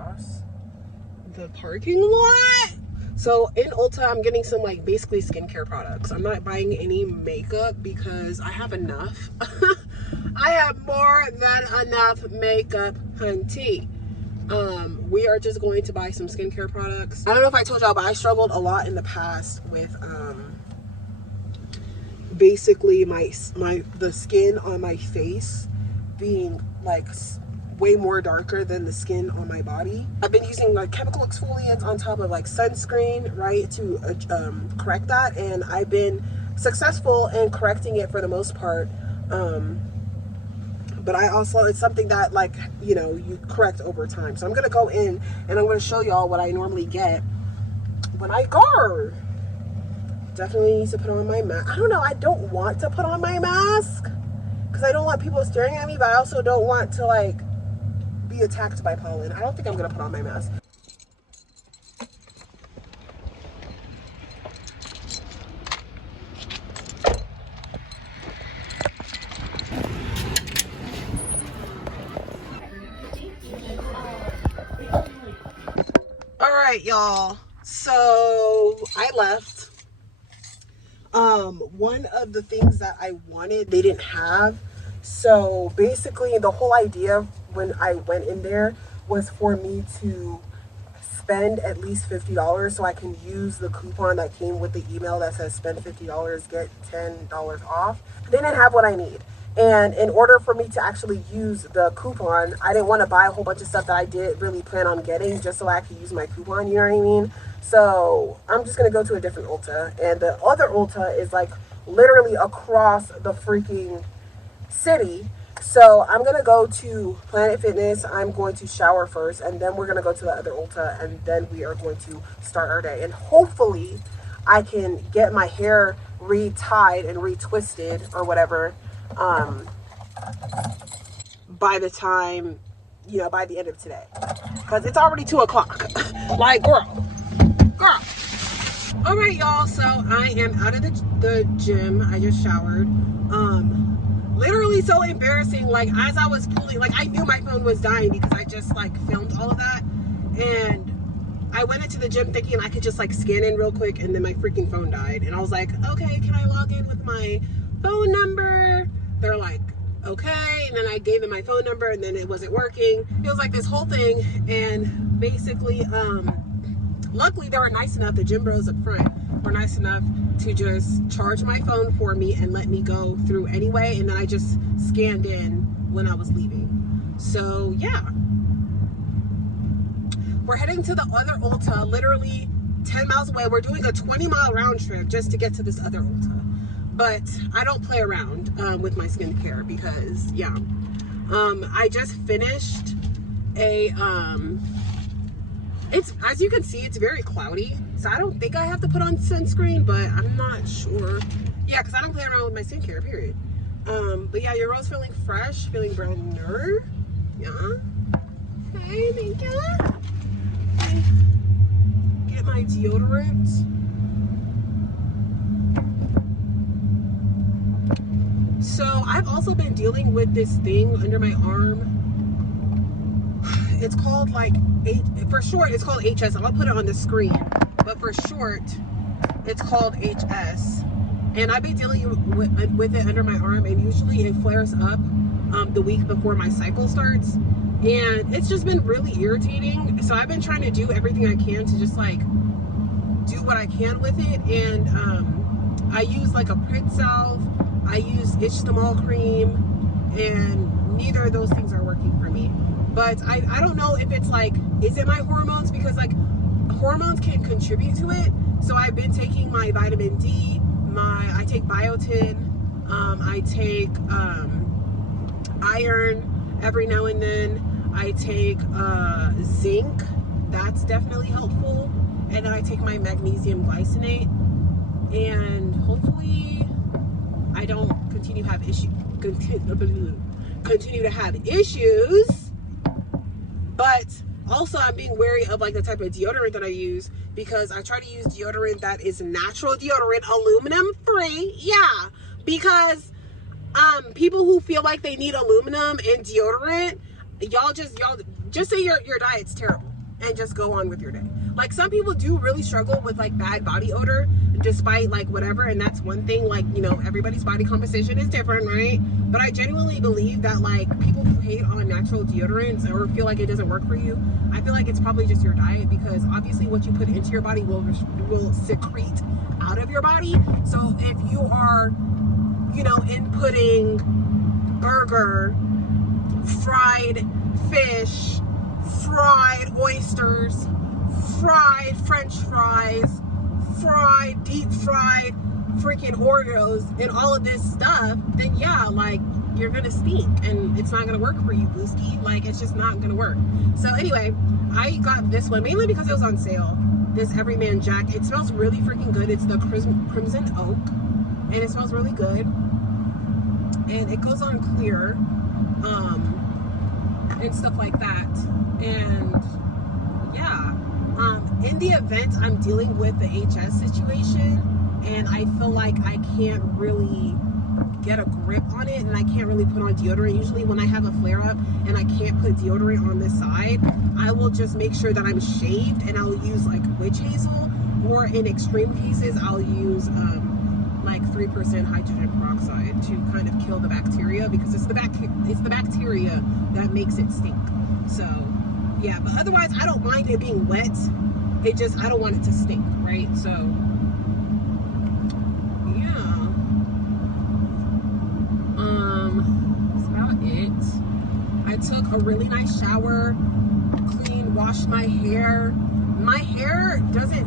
across the parking lot. So in Ulta, I'm getting some like basically skincare products. I'm not buying any makeup because I have enough. I have more than enough makeup, hunty. We are just going to buy some skincare products. I don't know if I told y'all, but I struggled a lot in the past with basically the skin on my face being like way more darker than the skin on my body. I've been using like chemical exfoliants on top of like sunscreen, right, to correct that, and I've been successful in correcting it for the most part. But I also, it's something that like, you know, you correct over time. So I'm gonna go in and I'm gonna show y'all what I normally get when I go. Definitely need to put on my mask. I don't know, I don't want to put on my mask because I don't want people staring at me, but I also don't want to like be attacked by pollen. I don't think I'm gonna put on my mask. All right, y'all. So I left. One of the things that I wanted, they didn't have. So basically the whole idea when I went in there was for me to spend at least $50 so I can use the coupon that came with the email that says spend $50, get $10 off. They didn't have what I need. And in order for me to actually use the coupon, I didn't want to buy a whole bunch of stuff that I didn't really plan on getting just so I could use my coupon, you know what I mean? So I'm just going to go to a different Ulta. And the other Ulta is like literally across the freaking city. So I'm going to go to Planet Fitness. I'm going to shower first, and then we're going to go to the other Ulta, and then we are going to start our day. And hopefully I can get my hair re-tied and re-twisted or whatever by the time, you know, by the end of today, because it's already 2 o'clock. Like, girl. All right, y'all, so I am out of the gym. I just showered. Literally so embarrassing. Like, as I was pulling, like, I knew my phone was dying because I just like filmed all of that, and I went into the gym thinking I could just like scan in real quick, and then my freaking phone died. And I was like, okay, can I log in with my phone number? They're like, okay. And then I gave them my phone number, and then it wasn't working. It was like this whole thing. And basically, luckily they were nice enough, the gym bros up front were nice enough to just charge my phone for me and let me go through anyway. And then I just scanned in when I was leaving. So yeah, we're heading to the other Ulta, literally 10 miles away. We're doing a 20-mile round trip just to get to this other Ulta. But I don't play around with my skincare because, yeah. I just finished a, it's, as you can see, it's very cloudy. So I don't think I have to put on sunscreen, but I'm not sure. Yeah, because I don't play around with my skincare, period. But yeah, your rose feeling fresh, feeling browner. Yeah. Okay, thank you. Okay. Get my deodorant. So I've also been dealing with this thing under my arm. It's called like, for short, it's called HS. I'll put it on the screen. But for short, it's called HS. And I've been dealing with it under my arm, and usually it flares up the week before my cycle starts. And it's just been really irritating. So I've been trying to do everything I can to just like do what I can with it. And I use like a print salve. I use Itch Small cream, and neither of those things are working for me. But I don't know if it's like, is it my hormones? Because like hormones can contribute to it. So I've been taking my vitamin D, I take biotin, I take iron every now and then. I take zinc, that's definitely helpful. And then I take my magnesium glycinate, and hopefully I don't continue to have issues. But also I'm being wary of like the type of deodorant that I use, because I try to use deodorant that is natural deodorant, aluminum free. Yeah, because people who feel like they need aluminum in deodorant, y'all just say your diet's terrible. and just go on with your day. Like, some people do really struggle with like bad body odor despite like whatever, and that's one thing. Like, you know, everybody's body composition is different, right? But I genuinely believe that like people who hate on natural deodorants or feel like it doesn't work for you, I feel like it's probably just your diet, because obviously what you put into your body will secrete out of your body. So if you are, you know, inputting burger, fried fish, fried oysters, fried French fries, fried, deep fried freaking Oreos, and all of this stuff, then yeah, like, you're gonna stink and it's not gonna work for you, Booski. Like, it's just not gonna work. So anyway, I got this one mainly because it was on sale. This Everyman Jack. It smells really freaking good. It's the Crimson Oak, and it smells really good. And it goes on clear, and stuff like that. And yeah, in the event I'm dealing with the HS situation, and I feel like I can't really get a grip on it, and I can't really put on deodorant. Usually when I have a flare up and I can't put deodorant on this side, I will just make sure that I'm shaved, and I'll use like witch hazel, or in extreme cases I'll use like 3% hydrogen peroxide to kind of kill the bacteria, because it's the bacteria that makes it stink. So yeah, but otherwise I don't mind it being wet. It just, I don't want it to stink, right? So yeah, that's about it. I took a really nice shower, clean, washed my hair. My hair doesn't,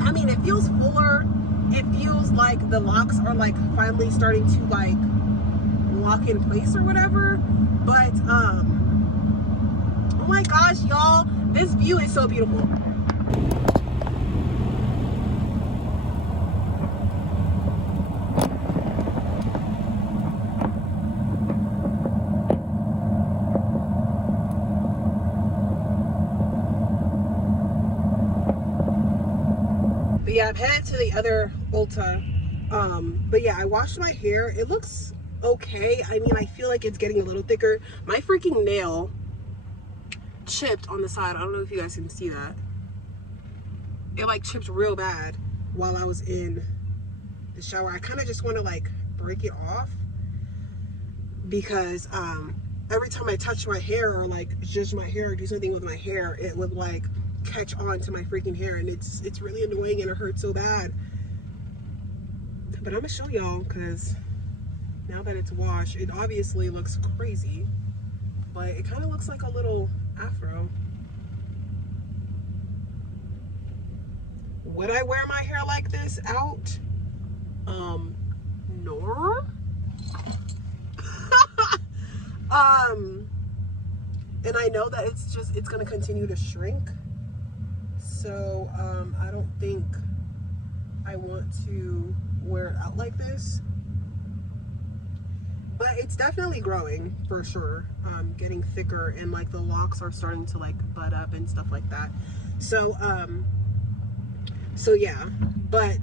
I mean, it feels fuller. It feels like the locks are like finally starting to like lock in place or whatever. But oh my gosh, y'all, this view is so beautiful. But yeah, I'm headed to the other Ulta. But yeah, I washed my hair. It looks okay. I mean, I feel like it's getting a little thicker. My freaking nail chipped on the side. I don't know if you guys can see that. It like chipped real bad while I was in the shower. I kind of just want to like break it off, because every time I touch my hair or like zhuzh my hair or do something with my hair, it would like catch on to my freaking hair, and it's really annoying and it hurts so bad. But I'm gonna show y'all, because now that it's washed, it obviously looks crazy, but it kind of looks like a little afro. Would I wear my hair like this out? No. And I know that it's gonna continue to shrink. So I don't think I want to wear it out like this. But it's definitely growing for sure. Getting thicker, and like the locks are starting to like butt up and stuff like that. So so yeah, but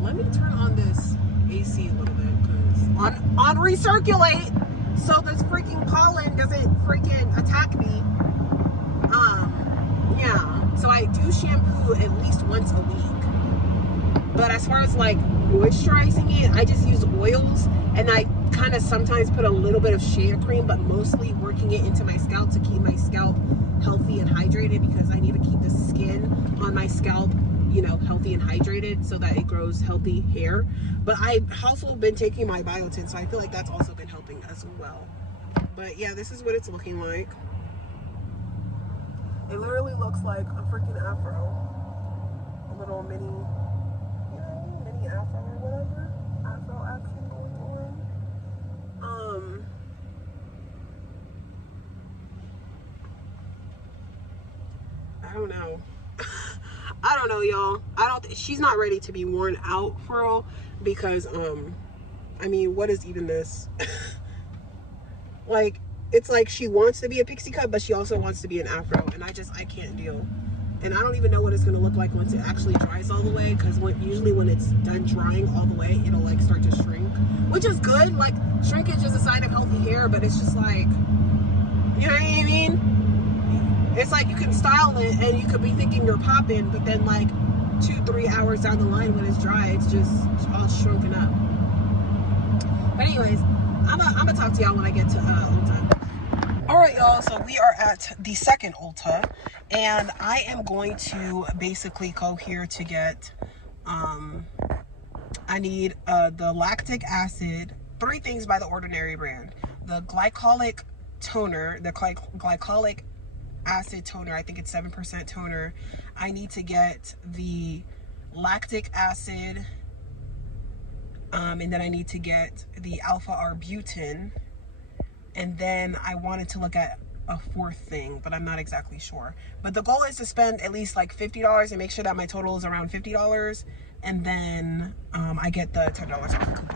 let me turn on this AC a little bit, because on recirculate, so this freaking pollen doesn't freaking attack me. Yeah, so I do shampoo at least once a week, but as far as like moisturizing it, I just use oils, and I kind of sometimes put a little bit of shea cream, but mostly working it into my scalp to keep my scalp healthy and hydrated, because I need to keep the skin on my scalp, you know, healthy and hydrated so that it grows healthy hair. But I've also been taking my biotin, so I feel like that's also been helping as well. But yeah, this is what it's looking like. It literally looks like a freaking afro, a little mini, you know what I mean, mini afro or whatever, afro action going on. I don't know. I don't know, y'all. She's not ready to be worn out for real, because I mean, what is even this? Like, it's like she wants to be a pixie cut, but she also wants to be an afro, and I can't deal. And I don't even know what it's gonna look like once it actually dries all the way, because usually when it's done drying all the way, it'll like start to shrink, which is good. Like, shrinkage is a sign of healthy hair, but it's just like, you know what I mean? It's like you can style it and you could be thinking you're popping, but then like 2-3 hours down the line when it's dry, it's just all shrunken up. But anyways, I'm gonna talk to y'all when I get to Ulta. All right, y'all, so we are at the second Ulta, and I am going to basically go here to get I need the lactic acid, 3 things by the Ordinary brand. The glycolic toner, the glycolic acid toner, I think it's 7% toner. I need to get the lactic acid, and then I need to get the alpha arbutin, and then I wanted to look at a 4th thing, but I'm not exactly sure. But the goal is to spend at least like $50 and make sure that my total is around $50, and then I get the $10 off the coupon.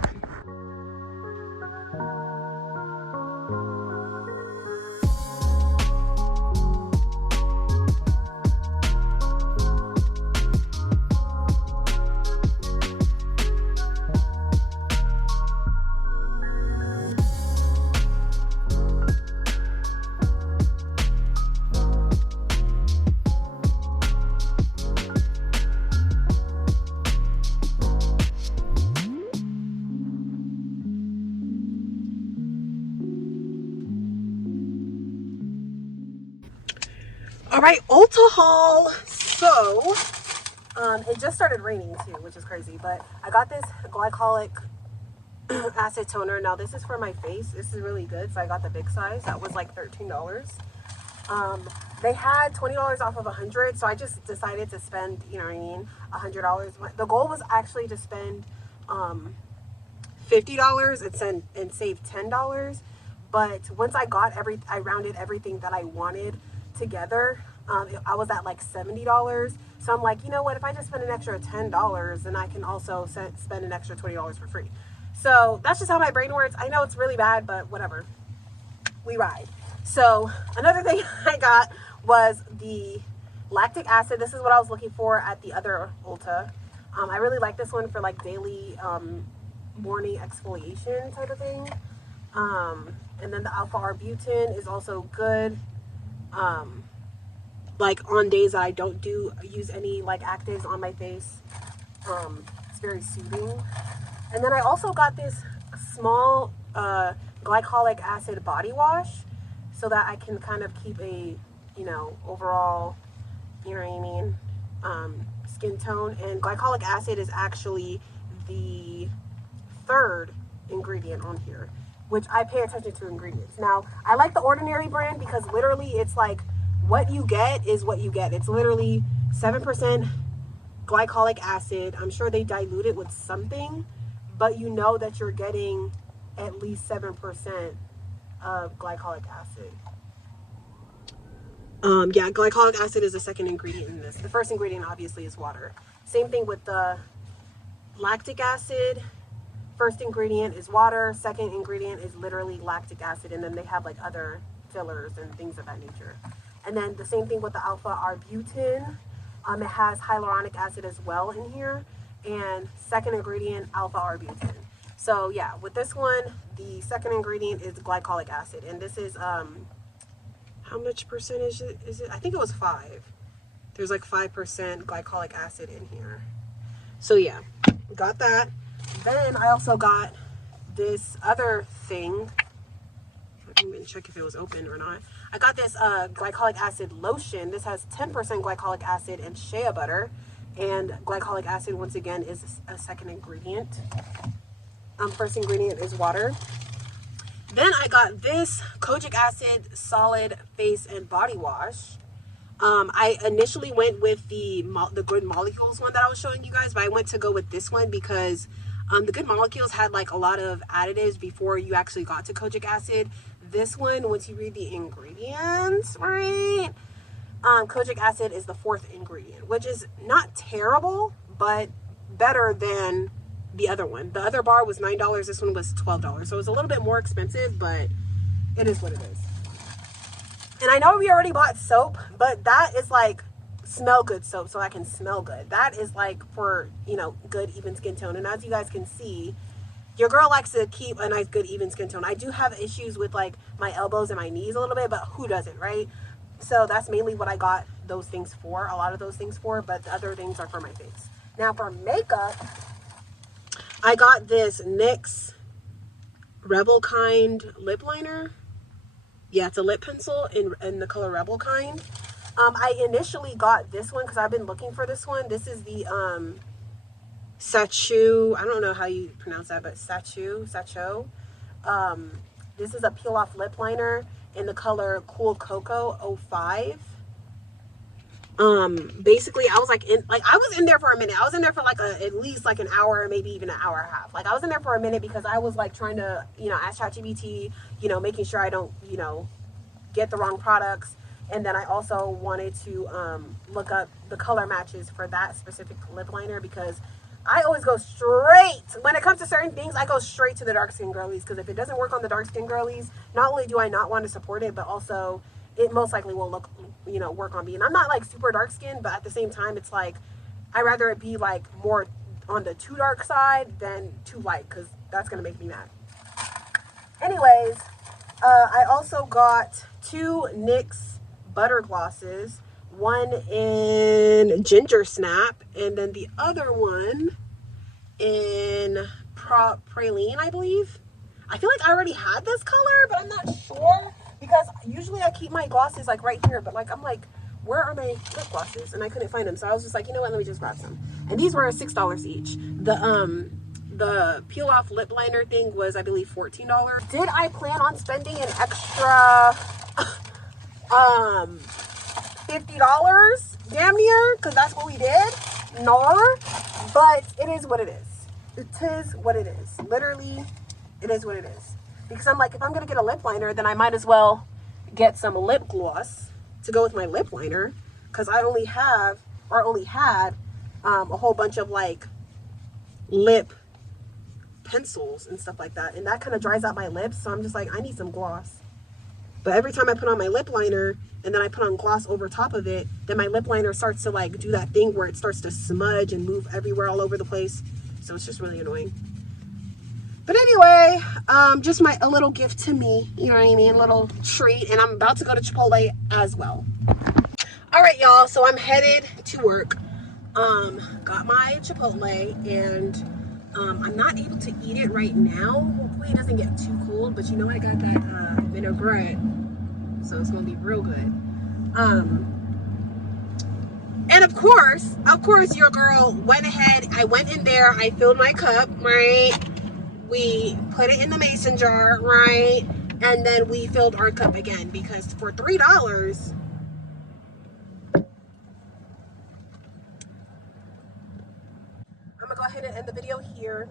All right, Ulta haul. So, it just started raining too, which is crazy. But I got this glycolic acid toner. Now this is for my face. This is really good. So I got the big size. That was like $13. They had $20 off of 100. So I just decided to spend, you know what I mean, $100. The goal was actually to spend $50 and save $10. But once I got I rounded everything that I wanted together, I was at like $70. So I'm like, you know what, if I just spend an extra $10, then I can also spend an extra $20 for free. So that's just how my brain works. I know it's really bad, but whatever, we ride. So another thing I got was the lactic acid. This is what I was looking for at the other Ulta. I really like this one for like daily morning exfoliation type of thing. And then the alpha arbutin is also good. Like on days that I don't use any like actives on my face. It's very soothing. And then I also got this small glycolic acid body wash so that I can kind of keep a, you know, overall, you know what I mean, skin tone. And glycolic acid is actually the 3rd ingredient on here, which I pay attention to ingredients. Now, I like the Ordinary brand because literally it's like what you get is what you get. It's literally 7% glycolic acid. I'm sure they dilute it with something, but you know that you're getting at least 7% of glycolic acid. Yeah, glycolic acid is the 2nd ingredient in this. The 1st ingredient obviously is water. Same thing with the lactic acid. 1st ingredient is water. 2nd ingredient is literally lactic acid. And then they have like other fillers and things of that nature. And then the same thing with the alpha arbutin. It has hyaluronic acid as well in here. And 2nd ingredient, alpha arbutin. So yeah, with this one, the 2nd ingredient is glycolic acid. And this is, how much percentage is it? I think it was 5. There's like 5% glycolic acid in here. So yeah, got that. Then I also got this other thing. I didn't even check if it was open or not. I got this glycolic acid lotion. This has 10% glycolic acid and shea butter. And glycolic acid, once again, is a 2nd ingredient. 1st ingredient is water. Then I got this kojic acid solid face and body wash. I initially went with the Good Molecules one that I was showing you guys, but I went to go with this one because the Good Molecules had like a lot of additives before you actually got to kojic acid. This one, once you read the ingredients, right? Kojic acid is the 4th ingredient, which is not terrible, but better than the other one. The other bar was $9. This one was $12. So it was a little bit more expensive, but it is what it is. And I know we already bought soap, but that is like smell good soap, so I can smell good. That is like for, you know, good even skin tone. And as you guys can see, your girl likes to keep a nice good even skin tone. I do have issues with like my elbows and my knees a little bit, but who doesn't, right? So that's mainly what I got those things for, a lot of those things for, but the other things are for my face. Now for makeup, I got this NYX Rebel Kind lip liner. Yeah, it's a lip pencil in the color Rebel Kind. I initially got this one because I've been looking for this one. This is the Sachu, I don't know how you pronounce that, but Sacho. This is a peel off lip liner in the color Cool Cocoa 05. Basically I was I was in there for a minute. I was in there for like at least like an hour, maybe even an hour and a half. Like I was in there for a minute because I was like trying to, you know, ask ChatGPT, you know, making sure I don't, you know, get the wrong products. And then I also wanted to look up the color matches for that specific lip liner, because I always go straight, when it comes to certain things, I go straight to the dark skin girlies, because if it doesn't work on the dark skin girlies, not only do I not want to support it, but also it most likely will look, you know, work on me. And I'm not like super dark skinned, but at the same time, it's like, I'd rather it be like more on the too dark side than too light, because that's going to make me mad. Anyways, I also got 2 NYX butter glosses, one in Ginger Snap, and then the other one in Praline, I believe. I feel like I already had this color, but I'm not sure, because usually I keep my glosses like right here, but like I'm like, where are my lip glosses? And I couldn't find them, so I was just like, you know what, let me just grab some. And these were $6 each. The peel off lip liner thing was, I believe, $14. Did I plan on spending an extra $50 damn near, because that's what we did? No, but it is what it is. It is what it is. Literally, it is what it is. Because I'm like, if I'm gonna get a lip liner, then I might as well get some lip gloss to go with my lip liner, because I only had a whole bunch of like lip pencils and stuff like that, and that kind of dries out my lips. So I'm just like, I need some gloss. But every time I put on my lip liner and then I put on gloss over top of it, then my lip liner starts to like do that thing where it starts to smudge and move everywhere all over the place. So it's just really annoying. But anyway, just a little gift to me, you know what I mean? A little treat. And I'm about to go to Chipotle as well. All right, y'all. So I'm headed to work. Got my Chipotle, and I'm not able to eat it right now. Hopefully it doesn't get too cold, but you know I got that vinaigrette, so it's gonna be real good. And of course your girl went ahead. I went in there, I filled my cup, right? We put it in the mason jar, right? And then we filled our cup again, because for $3, I'm gonna go ahead and end the video here.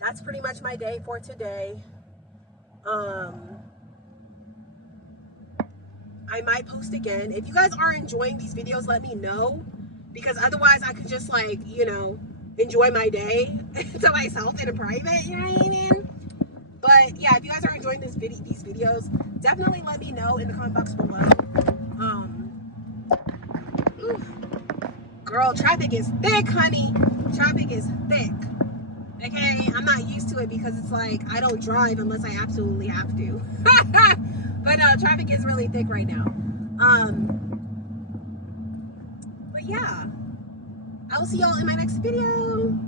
That's pretty much my day for today. I might post again. If you guys are enjoying these videos, let me know, because otherwise I could just like, you know, enjoy my day to myself in a private, you know what I mean? But yeah, if you guys are enjoying these videos, definitely let me know in the comment box below. Girl, traffic is thick, honey. Traffic is thick. Okay, I'm not used to it because it's like I don't drive unless I absolutely have to. But traffic is really thick right now. But yeah, I will see y'all in my next video.